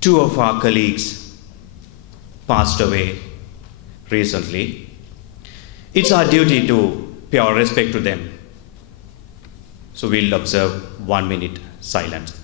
Two of our colleagues passed away recently. It's our duty to pay our respect to them. So we'll observe 1 minute silence.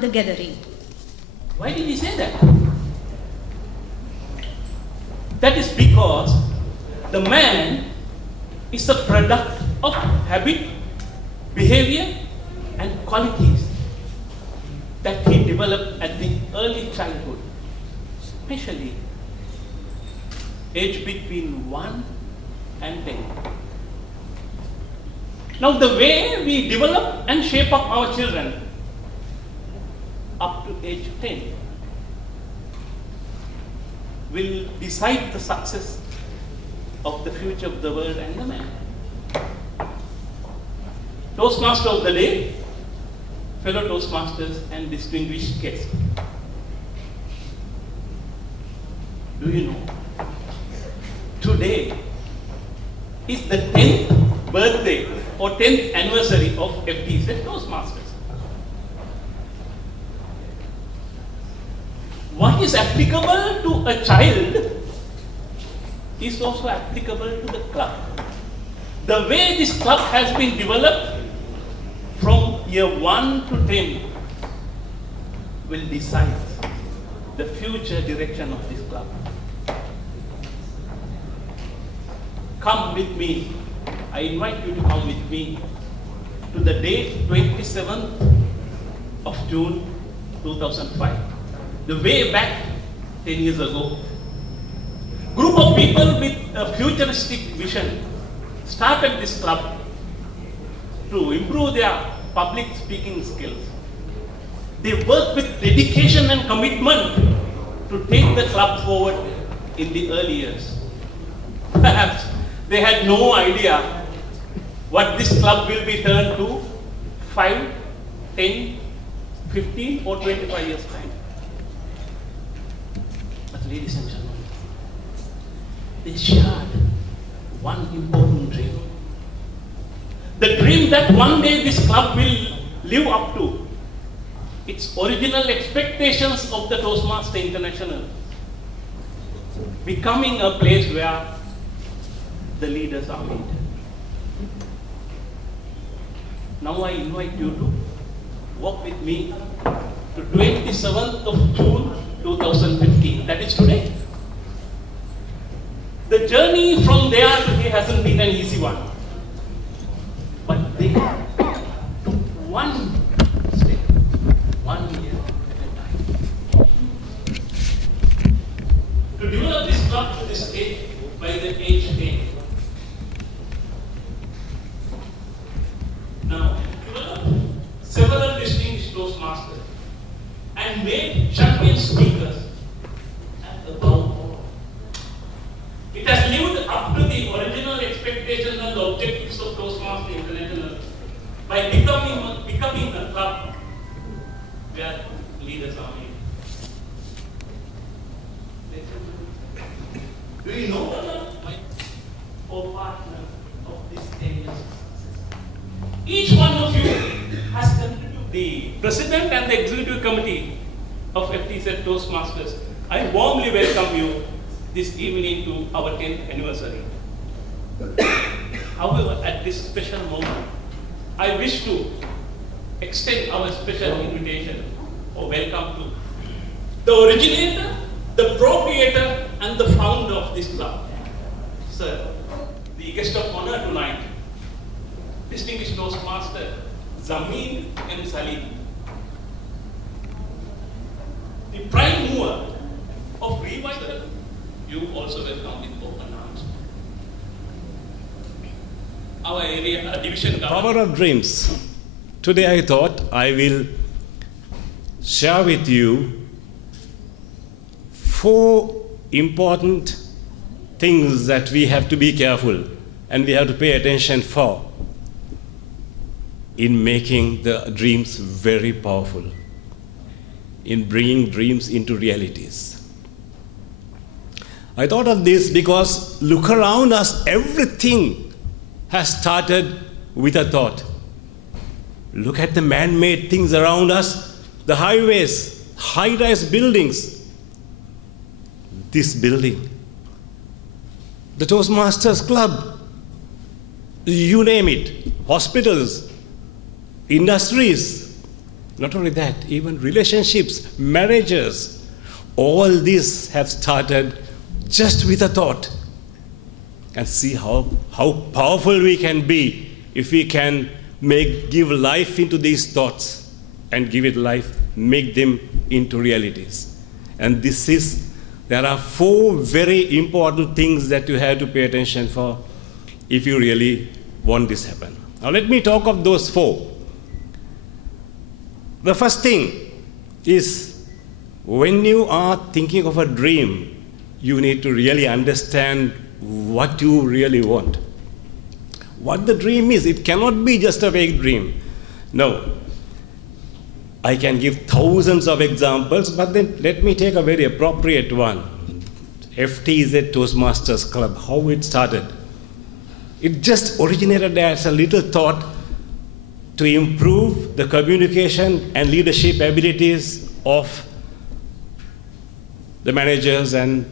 around the gathering. Why did he say that? That is because the man is a product of habit, behavior, and qualities that he developed at the early childhood, especially age between 1 and 10. Now, the way we develop and shape up our children up to age 10 will decide the success of the future of the world and the man. Toastmaster of the day, fellow Toastmasters and distinguished guests. Do you know, today is the 10th birthday or 10th anniversary of FTZ Toastmasters. What is applicable to a child is also applicable to the club. The way this club has been developed from year 1 to 10 will decide the future direction of this club. Come with me. I invite you to come with me to the date 27th of June 2005. The way back 10 years ago. Group of people with a futuristic vision started this club to improve their public speaking skills. They worked with dedication and commitment to take the club forward in the early years. Perhaps they had no idea what this club will be turned to 5, 10, 15 or 25 years time. But ladies and gentlemen, they shared one important dream. The dream that one day this club will live up to its original expectations of the Toastmaster International, becoming a place where the leaders are made. Now I invite you to walk with me to 27th of June 2015. That is today. The journey from there to here hasn't been an easy one. But they took one step, 1 year at a time. To develop this club to this stage by the age 10. Now, developed several distinguished Toastmasters and made champion speakers and above all, it has lived up to the original expectations and the objectives of Toastmasters International by becoming a club where leaders are made. Do you know one of my co-partners of this 10 years success? Each one of you has contributed. The President and the Executive Committee of FTZ Toastmasters, I warmly welcome you this evening to our 10th anniversary. However, at this special moment, I wish to extend our special invitation or welcome to the originator, the proprietor, and the founder of this club. Sir, the guest of honor tonight, distinguished Toastmaster Zameen M. Salim, the prime mover of revival. You also welcome with open arms. Our area division Power of dreams. Today I thought I will share with you 4 important things that we have to be careful and we have to pay attention for in making the dreams very powerful, in bringing dreams into realities. I thought of this because look around us, everything has started with a thought. Look at the man-made things around us, the highways, high-rise buildings. This building, the Toastmasters Club, you name it, hospitals, industries, Not only that, even relationships, marriages, all these have started just with a thought. And see how powerful we can be if we can give life into these thoughts and give it life, make them into realities. And there are 4 very important things that you have to pay attention for if you really want this to happen. Now let me talk of those 4. The first thing is, when you are thinking of a dream, you need to really understand what you really want. What the dream is. It cannot be just a vague dream. No. I can give thousands of examples, but then let me take a very appropriate one. FTZ Toastmasters Club, how it started. It just originated as a little thought to improve the communication and leadership abilities of the managers and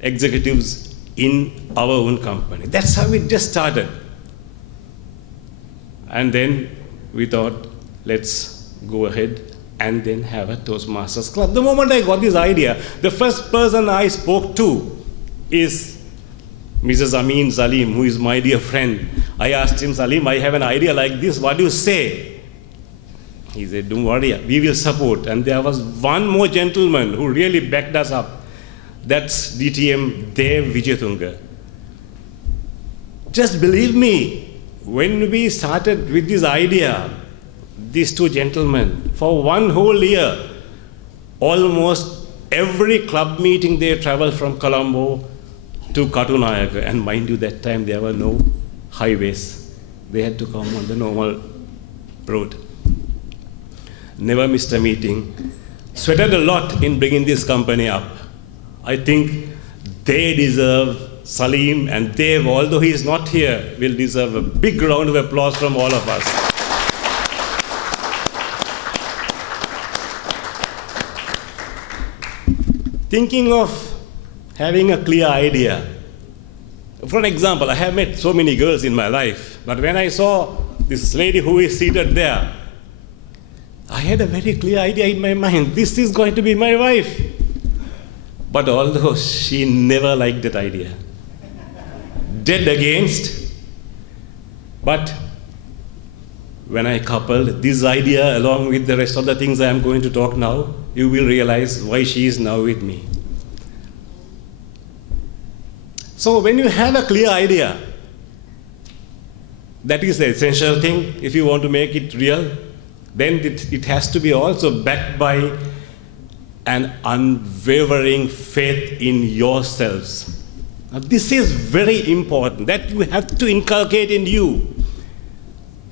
executives in our own company. That's how it just started. And then we thought, let's go ahead and then have a Toastmasters Club. The moment I got this idea, the first person I spoke to is Mrs. Amin Salim, who is my dear friend. I asked him, Salim, I have an idea like this, what do you say? He said, don't worry, we will support. And there was one more gentleman who really backed us up. That's DTM Dev Vijayatunga. Just believe me, when we started with this idea, these 2 gentlemen, for 1 whole year, almost every club meeting they traveled from Colombo to Katunayaka. And mind you, that time there were no highways. They had to come on the normal road. Never missed a meeting. Sweated a lot in bringing this company up. I think they deserve, Salim and Dev, although he is not here, will deserve a big round of applause from all of us. Thinking of having a clear idea. For an example, I have met so many girls in my life, but when I saw this lady who is seated there, I had a very clear idea in my mind. This is going to be my wife. But although she never liked that idea, dead against, but when I coupled this idea along with the rest of the things I am going to talk now, you will realize why she is now with me. So when you have a clear idea, that is the essential thing if you want to make it real, then it has to be also backed by an unwavering faith in yourselves. Now, this is very important, that you have to inculcate in you.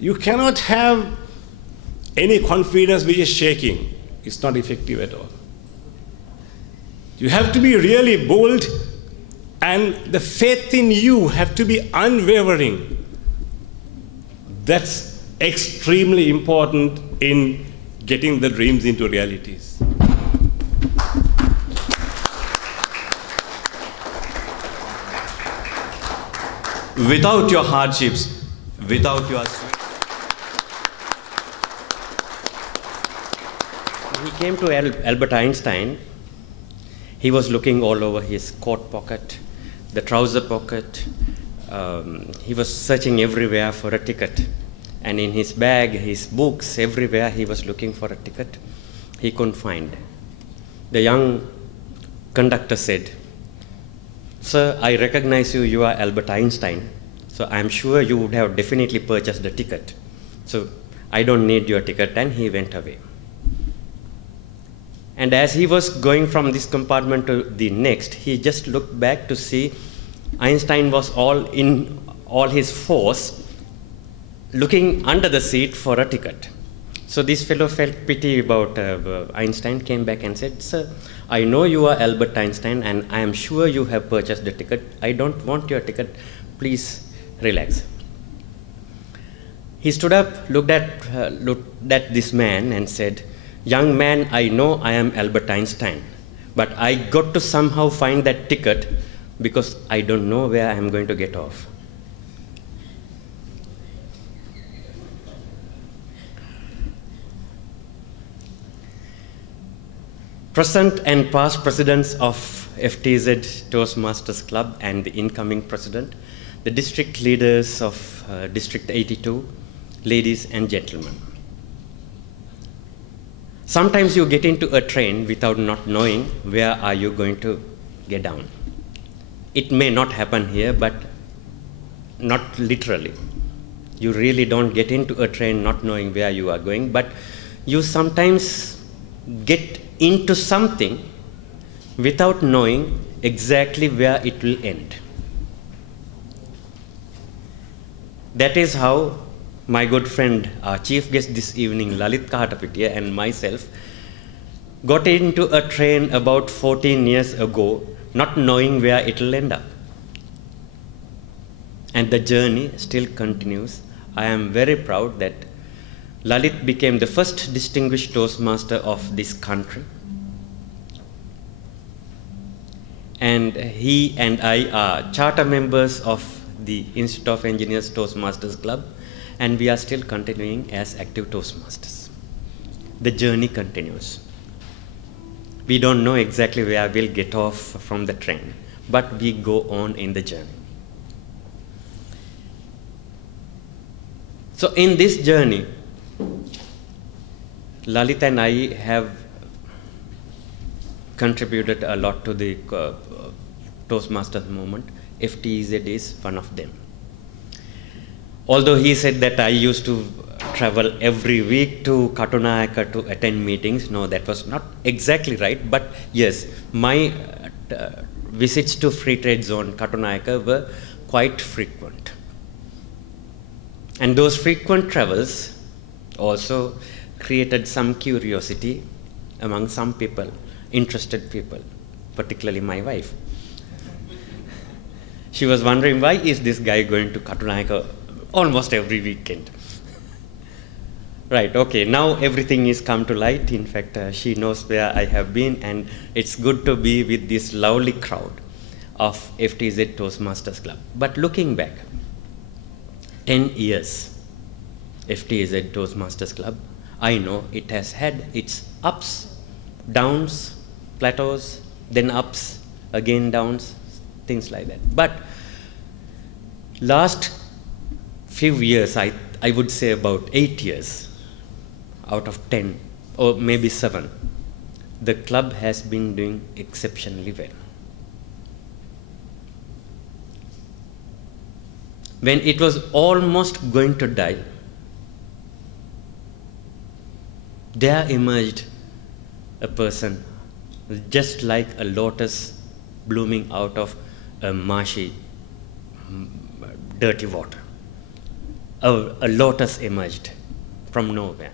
You cannot have any confidence which is shaking. It's not effective at all. You have to be really bold, and the faith in you have to be unwavering. That's extremely important in getting the dreams into realities. Without your hardships, without your sweat. He came to Albert Einstein. He was looking all over his coat pocket, the trouser pocket. He was searching everywhere for a ticket. And in his bag, his books, everywhere he was looking for a ticket. He couldn't find. The young conductor said, "Sir, I recognize you, you are Albert Einstein, so I'm sure you would have definitely purchased the ticket. So I don't need your ticket," and he went away. And as he was going from this compartment to the next, he just looked back to see Einstein was in all his force, looking under the seat for a ticket. So this fellow felt pity about Einstein, came back and said, "Sir, I know you are Albert Einstein and I am sure you have purchased the ticket. I don't want your ticket. Please relax." He stood up, looked at this man and said, "Young man, I know I am Albert Einstein, but I got to somehow find that ticket because I don't know where I am going to get off." present and past presidents of FTZ Toastmasters Club and the incoming president, the district leaders of District 82, ladies and gentlemen. Sometimes you get into a train without not knowing where are you going to get down. It may not happen here, but not literally. You really don't get into a train not knowing where you are going, but you sometimes get into something without knowing exactly where it will end. That is how my good friend, our chief guest this evening, Lalit Kahatapitiya, and myself got into a train about 14 years ago, not knowing where it will end up. And the journey still continues. I am very proud that Lalit became the first distinguished Toastmaster of this country. And he and I are charter members of the Institute of Engineers Toastmasters Club, and we are still continuing as active Toastmasters. The journey continues. We don't know exactly where we'll get off from the train, but we go on in the journey. So in this journey, Lalit and I have contributed a lot to the Toastmasters movement. FTZ is one of them. Although he said that I used to travel every week to Katunayaka to attend meetings, no, that was not exactly right, but yes, my visits to Free Trade Zone Katunayaka were quite frequent. And those frequent travels also created some curiosity among some people, interested people, particularly my wife. She was wondering, why is this guy going to Katunayaka almost every weekend? Right, okay, now everything is come to light. In fact, she knows where I have been, and it's good to be with this lovely crowd of FTZ Toastmasters Club. But looking back, 10 years, FTZ Toastmasters Club, I know it has had its ups, downs, plateaus, then ups, again downs, things like that. But last few years, I would say about 8 years out of 10, or maybe 7, the club has been doing exceptionally well. When it was almost going to die, there emerged a person just like a lotus blooming out of a marshy, dirty water. A lotus emerged from nowhere.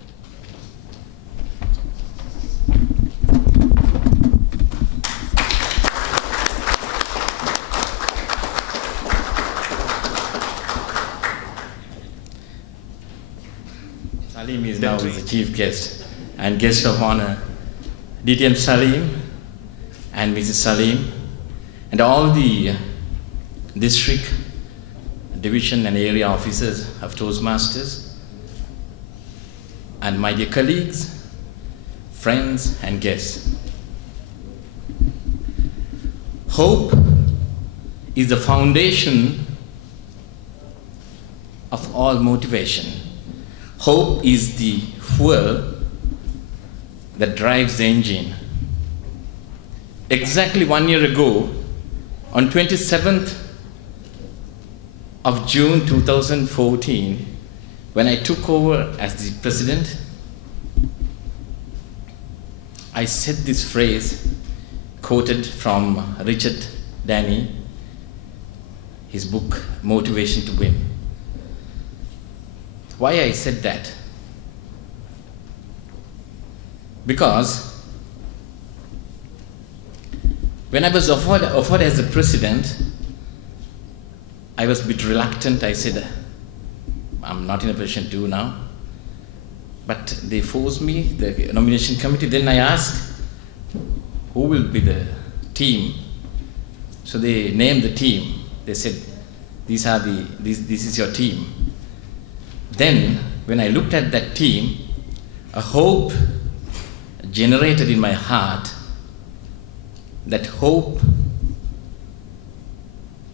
Salim is now the chief guest and guest of honor. DTM Salim and Mrs. Salim and all the district, division and area officers of Toastmasters, and my dear colleagues, friends and guests. Hope is the foundation of all motivation. Hope is the fuel that drives the engine. Exactly 1 year ago, on 27th of June 2014, when I took over as the president, I said this phrase quoted from Richard Danny, his book, Motivation to Win. Why I said that? Because when I was offered as the president, I was a bit reluctant. I said, I'm not in a position to do now. But they forced me, the nomination committee. Then I asked, who will be the team? So they named the team. They said, this is your team. Then, when I looked at that team, a hope generated in my heart that hope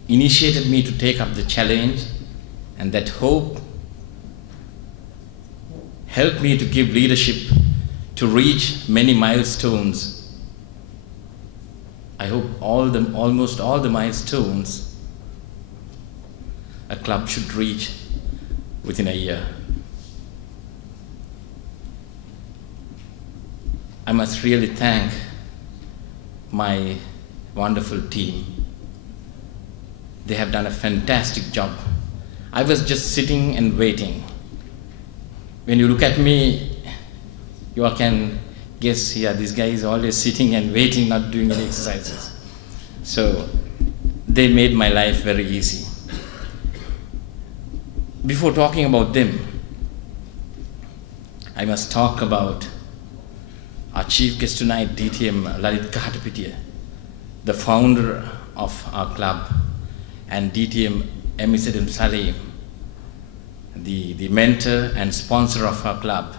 initiated me to take up the challenge, and that hope helped me to give leadership to reach many milestones. I hope almost all the milestones a club should reach within a year. I must really thank my wonderful team. They have done a fantastic job. I was just sitting and waiting. When you look at me, you all can guess, yeah, this guy is always sitting and waiting, not doing any exercises. So they made my life very easy. Before talking about them, I must talk about our chief guest tonight, DTM Lalit Kahatapitiya, the founder of our club, and DTM FTZ Salim, the mentor and sponsor of our club,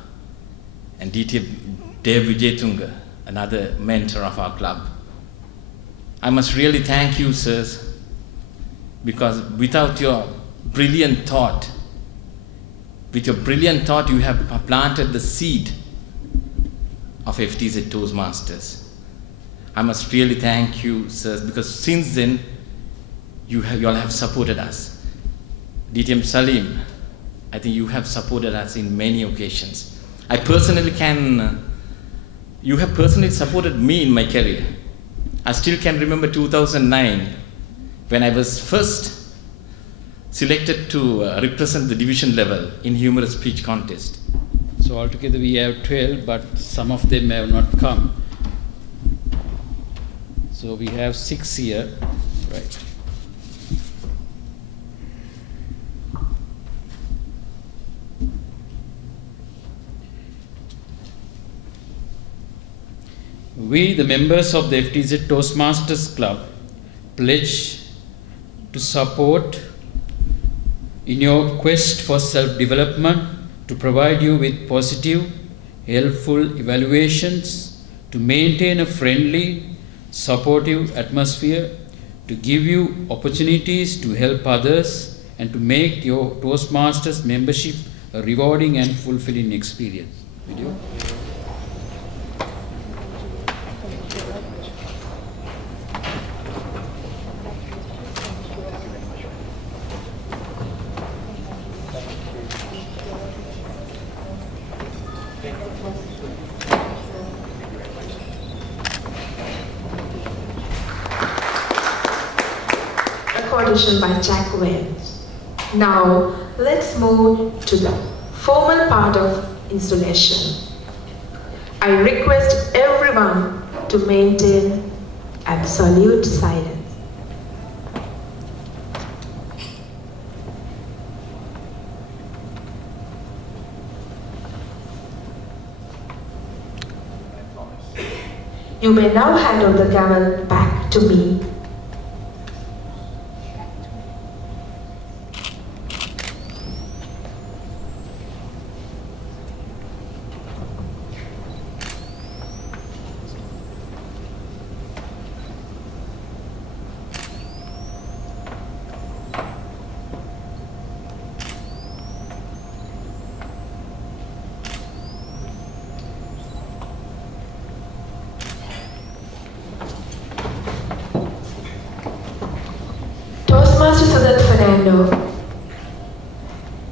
and DTM Dev Vijayatunga, another mentor of our club. I must really thank you, sirs, because without your brilliant thought, with your brilliant thought, you have planted the seed of FTZ Toastmasters. I must really thank you, sirs, because since then, you all have supported us. DTM Salim, I think you have supported us in many occasions. I personally you have personally supported me in my career. I still can remember 2009, when I was first selected to represent the division level in humorous speech contest. So altogether we have 12, but some of them have not come. So we have 6 here, right? We, the members of the FTZ Toastmasters Club, pledge to support in your quest for self-development, to provide you with positive, helpful evaluations, to maintain a friendly, supportive atmosphere, to give you opportunities to help others, and to make your Toastmasters membership a rewarding and fulfilling experience. Video. Audition by Jack Webb. Now let's move to the formal part of installation. I request everyone to maintain absolute silence. You may now hand over the gavel back to me.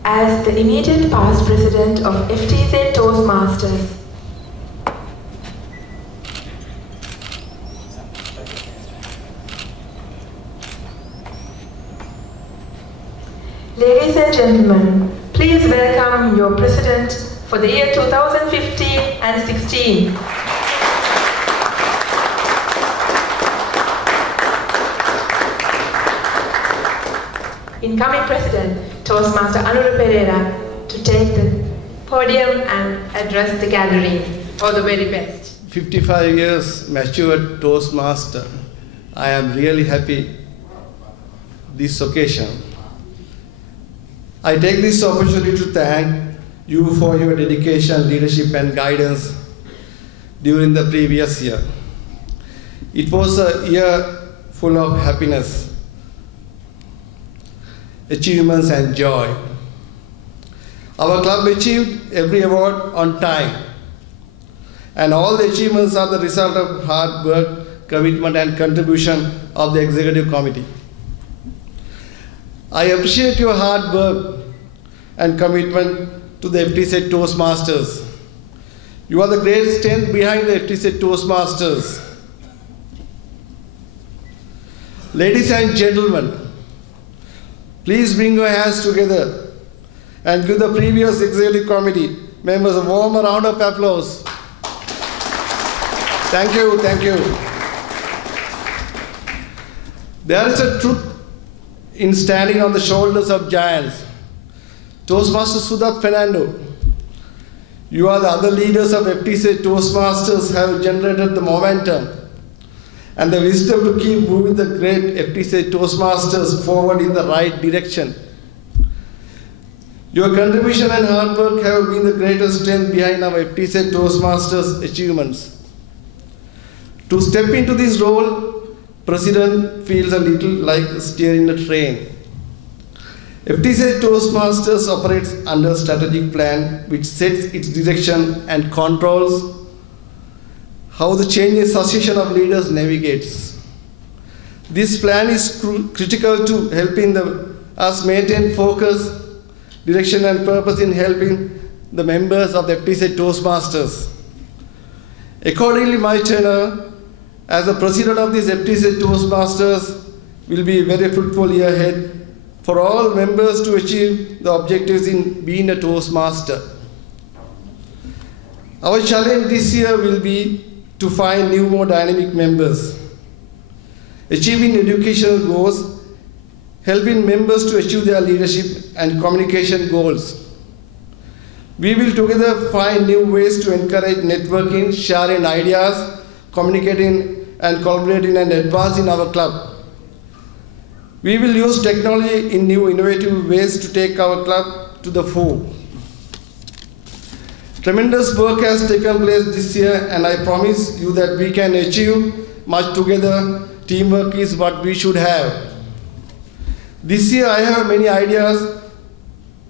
As the immediate past president of FTZ Toastmasters, ladies and gentlemen, please welcome your president for the year 2015 and 16. Incoming President, Toastmaster Anuru Pereira, to take the podium and address the gathering. All the very best. 55 years matured Toastmaster. I am really happy this occasion. I take this opportunity to thank you for your dedication, leadership and guidance during the previous year. It was a year full of happiness, achievements and joy. Our club achieved every award on time, and all the achievements are the result of hard work, commitment and contribution of the executive committee. I appreciate your hard work and commitment to the FTZ Toastmasters. You are the great strength behind the FTZ Toastmasters. Ladies and gentlemen, please bring your hands together and give the previous executive committee members a warm round of applause. Thank you, thank you. There is a truth in standing on the shoulders of giants. Toastmaster Sudat Fernando, you are the other leaders of FTZ Toastmasters have generated the momentum and the wisdom to keep moving the great FTZ Toastmasters forward in the right direction. Your contribution and hard work have been the greatest strength behind our FTZ Toastmasters achievements. To step into this role, President feels a little like steering a train. FTZ Toastmasters operates under a strategic plan which sets its direction and controls how the changing succession of leaders navigates. This plan is critical to helping us maintain focus, direction and purpose in helping the members of the FTZ Toastmasters. Accordingly, my tenure as the president of this FTZ Toastmasters will be a very fruitful year ahead for all members to achieve the objectives in being a Toastmaster. Our challenge this year will be to find new, more dynamic members, achieving educational goals, helping members to achieve their leadership and communication goals. We will together find new ways to encourage networking, sharing ideas, communicating and collaborating and advancing our club. We will use technology in new innovative ways to take our club to the fore. Tremendous work has taken place this year and I promise you that we can achieve much together. Teamwork is what we should have. This year I have many ideas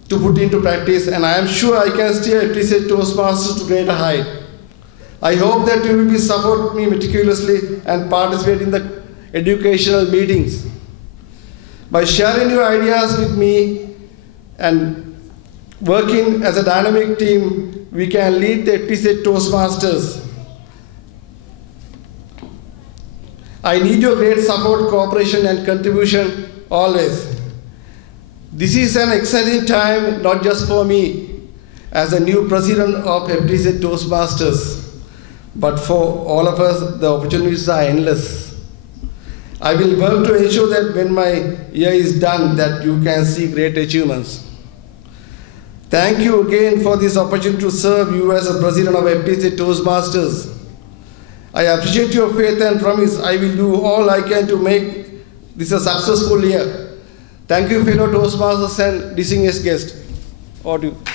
to put into practice and I am sure I can steer FTZ Toastmasters to greater height. I hope that you will support me meticulously and participate in the educational meetings. By sharing your ideas with me and working as a dynamic team, we can lead the FTZ Toastmasters. I need your great support, cooperation and contribution always. This is an exciting time, not just for me as a new president of FTZ Toastmasters, but for all of us, the opportunities are endless. I will work to ensure that when my year is done, that you can see great achievements. Thank you again for this opportunity to serve you as a president of FTZ Toastmasters. I appreciate your faith and promise I will do all I can to make this a successful year. Thank you, fellow Toastmasters and distinguished guests. Over to you.